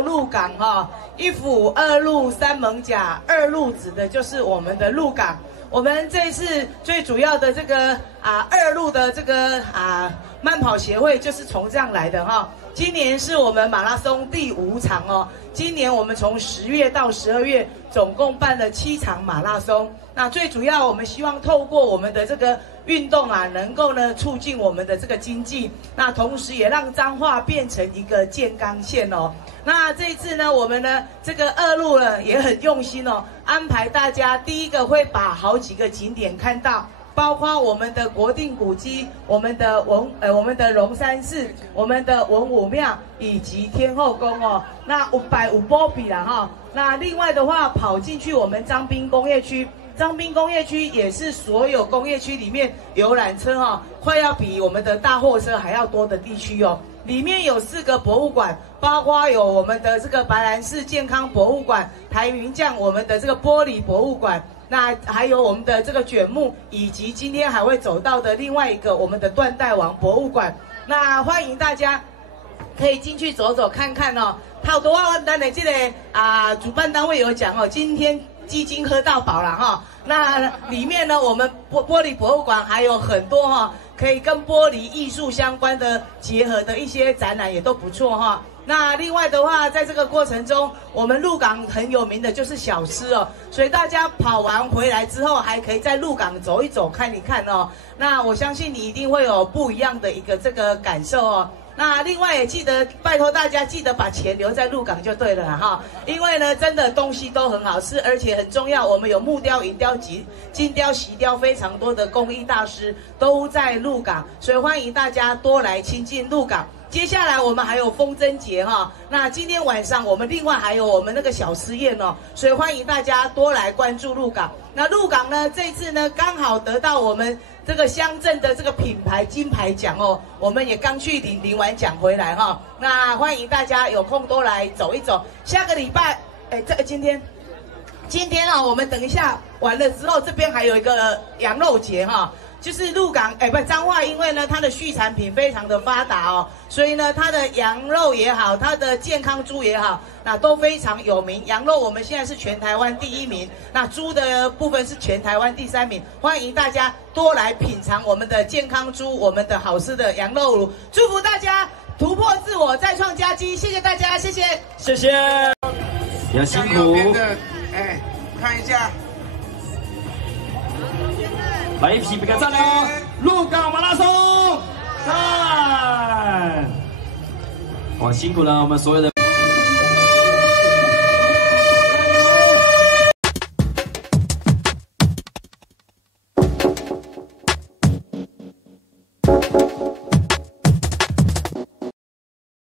鹿港哈，一府二鹿三艋甲，二鹿指的就是我们的鹿港。我们这一次最主要的这个二鹿的这个慢跑协会就是从这样来的哈。今年是我们马拉松第5场哦。今年我们从10月到12月总共办了7场马拉松。那最主要我们希望透过我们的这个运动能够呢促进我们的这个经济，那同时也让彰化变成一个健康县哦。那这一次呢，我们呢这个二鹿呢也很用心哦，安排大家第一个会把好几个景点看到，包括我们的国定古迹、我们的龙山寺、我们的文武庙以及天后宫哦。那500波比啦哈。那另外的话，跑进去我们彰滨工业区。彰滨工业区也是所有工业区里面游览车快要比我们的大货车还要多的地区哦。里面有4个博物馆，包括有我们的这个白兰氏健康博物馆、台云酱我们的这个玻璃博物馆，那还有我们的这个卷木，以及今天还会走到的另外一个我们的断代王博物馆。那欢迎大家可以进去走走看看哦。好多咱的这个主办单位有讲哦，今天基金喝到饱了哈。那里面呢，我们玻璃博物馆还有很多可以跟玻璃艺术相关的结合的一些展览也都不错哈。那另外的话，在这个过程中，我们鹿港很有名的就是小吃哦，所以大家跑完回来之后，还可以在鹿港走一走、看一看哦。那我相信你一定会有不一样的一个这个感受哦。那另外也记得，拜托大家记得把钱留在鹿港就对了哈，因为呢，真的东西都很好吃，而且很重要，我们有木雕、银雕、金雕、锡雕非常多的工艺大师都在鹿港，所以欢迎大家多来亲近鹿港。接下来我们还有风筝节哈，那今天晚上我们另外还有我们那个小吃宴哦，所以欢迎大家多来关注鹿港。那鹿港呢，这次呢刚好得到我们这个乡镇的这个品牌金牌奖哦，我们也刚去领完奖回来哈。那欢迎大家有空多来走一走。下个礼拜，今天我们等一下完了之后，这边还有一个羊肉节哈。就是鹿港，彰化，因为呢它的畜产品非常的发达哦，所以呢它的羊肉也好，它的健康猪也好，那都非常有名。羊肉我们现在是全台湾第1名，那猪的部分是全台湾第3名。欢迎大家多来品尝我们的健康猪，我们的好吃的羊肉炉。祝福大家突破自我，再创佳绩。谢谢大家，谢谢，谢谢，要辛苦。看一下。来一起比个赞哦！鹿港马拉松，看，哇，辛苦了我们所有的。